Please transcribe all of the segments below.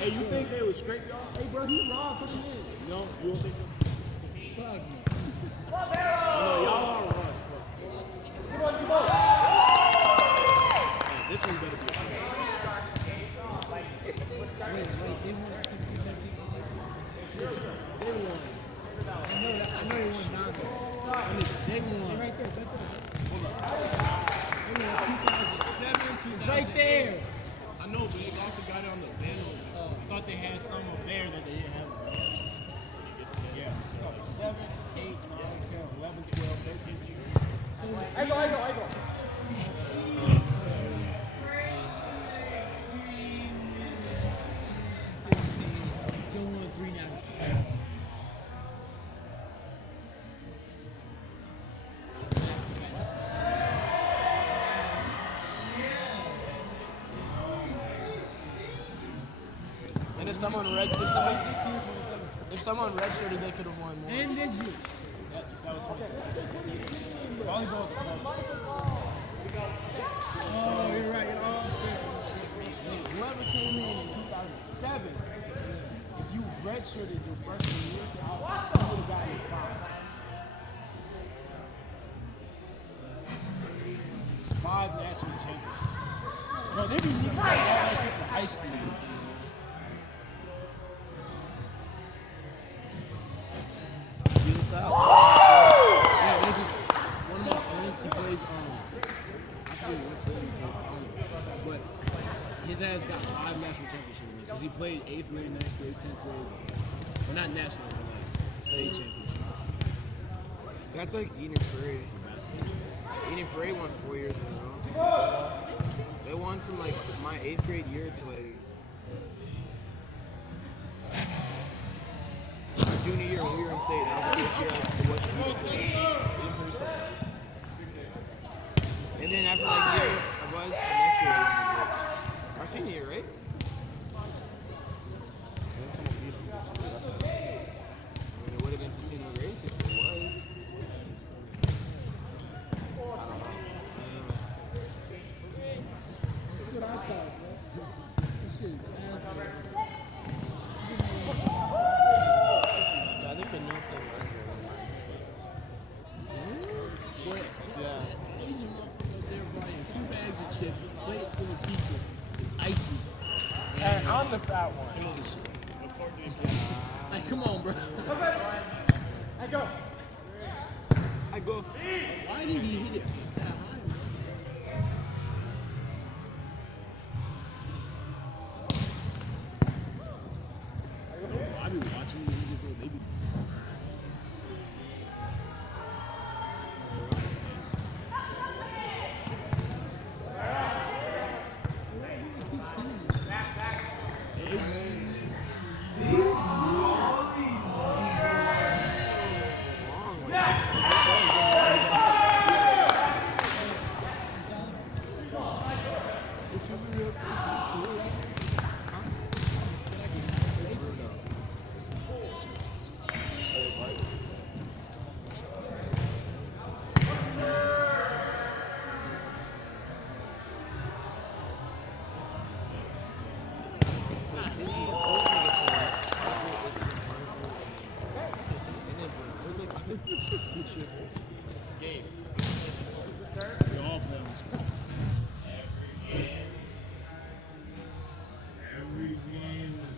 Hey, you think they would scrape y'all? Hey, bro, he wrong. Put him in. No, you don't think so? No, y'all are Russ. Come on, you both. This one better be a good. Wait, they won. I know they won down there. They won. Right there, They won 2007, right there. I know, but they also got it on the panel. I thought they had some up there that they didn't have. Yeah, 2007, 8, 9, 10, 11, 12, 13, 16. I go. 16. You won 3 now. And if someone redshirted, they could have won more. And this year. That was 2017. Volleyball's a Oh, you're right. whoever came in 2007, if you redshirted your freshman year, you would have gotten 5 national championships. Bro, there be niggas that had that shit for high school. Yeah, there's just one of my friends. He plays I forget what team he plays, but his ass got 5 national championship wins because he played 8th grade, 9th grade, 10th grade. Well, not national, but like state championship. That's like Eden Prairie. Eden Prairie won 4 years in a row. They won from like my 8th grade year to like my junior year when we were in state. That was the first year I wasn't Eden Prairie so nice. And then after like year I was, next year I won the Brits. Our senior year, right? And then someone beat them. That's really upset. I mean, it would have been Tino Grace if it was. I don't know. That's what I thought, bro. This shit is ass. I think the notes say Merger won mine. Yeah. That Asian motherfucker up there buying 2 bags of chips, a plate full of pizza, icy. And I'm the fat one. Some other shit. Like, come on, bro. I go. Why did he hit it that high, man? I be watching these niggas though, they be. Game. We all play on this sport. Every game is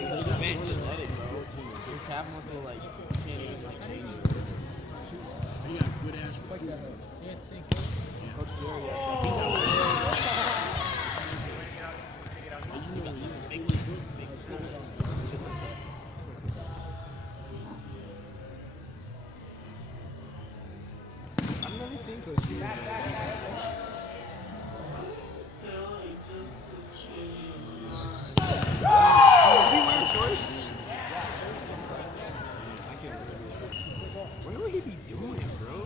It's a bench, let it, bro. Your calf muscle, like, you can't even, like, change it. You got good ass work. Coach Gary has got big snaps and some shit like that. I've never seen Coach Gary. Did he wear shorts? I can't remember. What would he be doing, bro?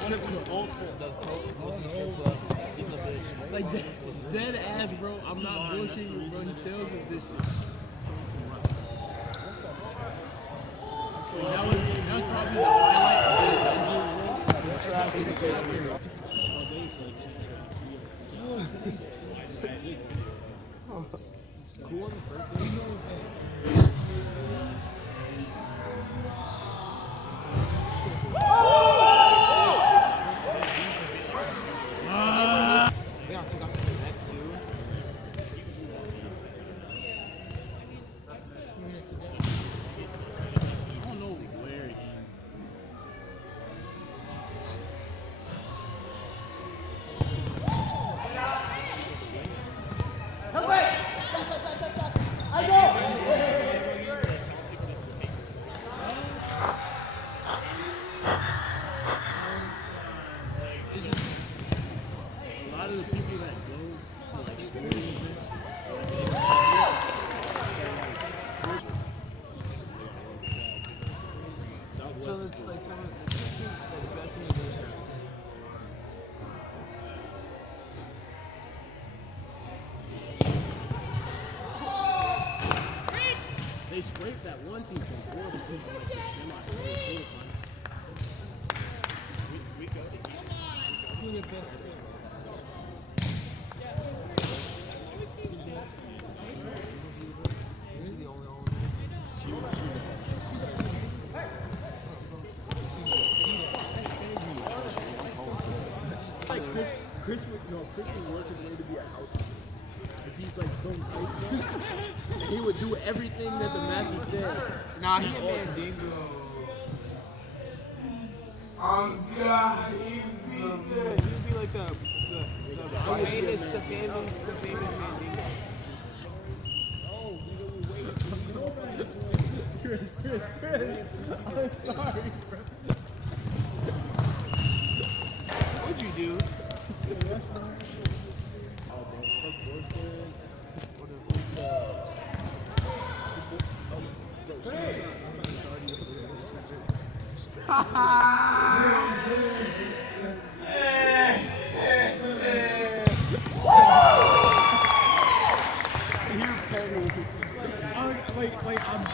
strip club. Old school does coke, goes to the strip club, gets a bitch. Like dead ass, bro. I'm not bullshitting you, bro. He tells us this shit. Like, that was probably the highlight of the cool on the first game. They also got the net too. I don't know where he. This is a lot of the people that go to like sporting events. Southwest So is it's cool. like some of the best innovation. They scraped that one team from Florida in like the quarterfinals. He's the only one. Like Chris was working his way to be a house. Cause he's like so nice, bro. And he would do everything that the master said. Nah, he a Mandingo. Oh God, he's He would be like the famous Mandingo. I'm sorry, bro. What'd you do?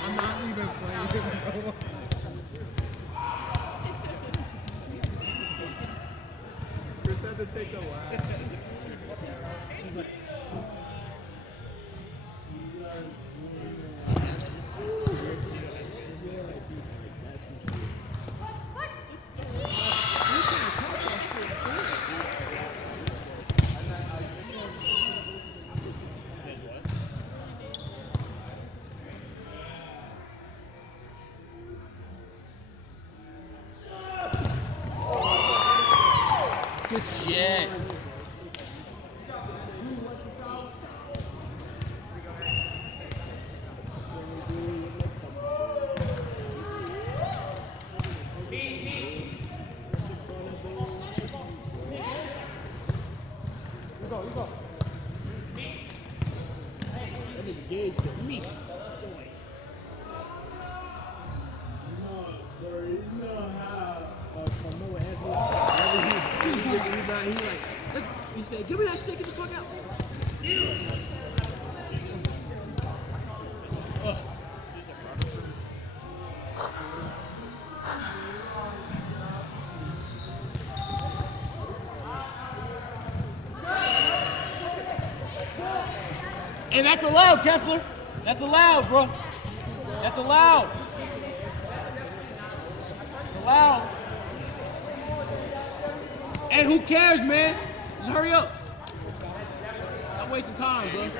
I'm not even playing, bro. Chris had to take a laugh. She's like, Good shit. that nigga Gabe said me. Carmelo Anthony, he gets a rebound, he said, give me that shit, get the fuck out. And that's allowed, Kessler. That's allowed, bro. That's allowed. It's allowed. And who cares, man? Just hurry up. Stop wasting time, bro.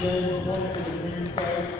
Game 1 for the green flag.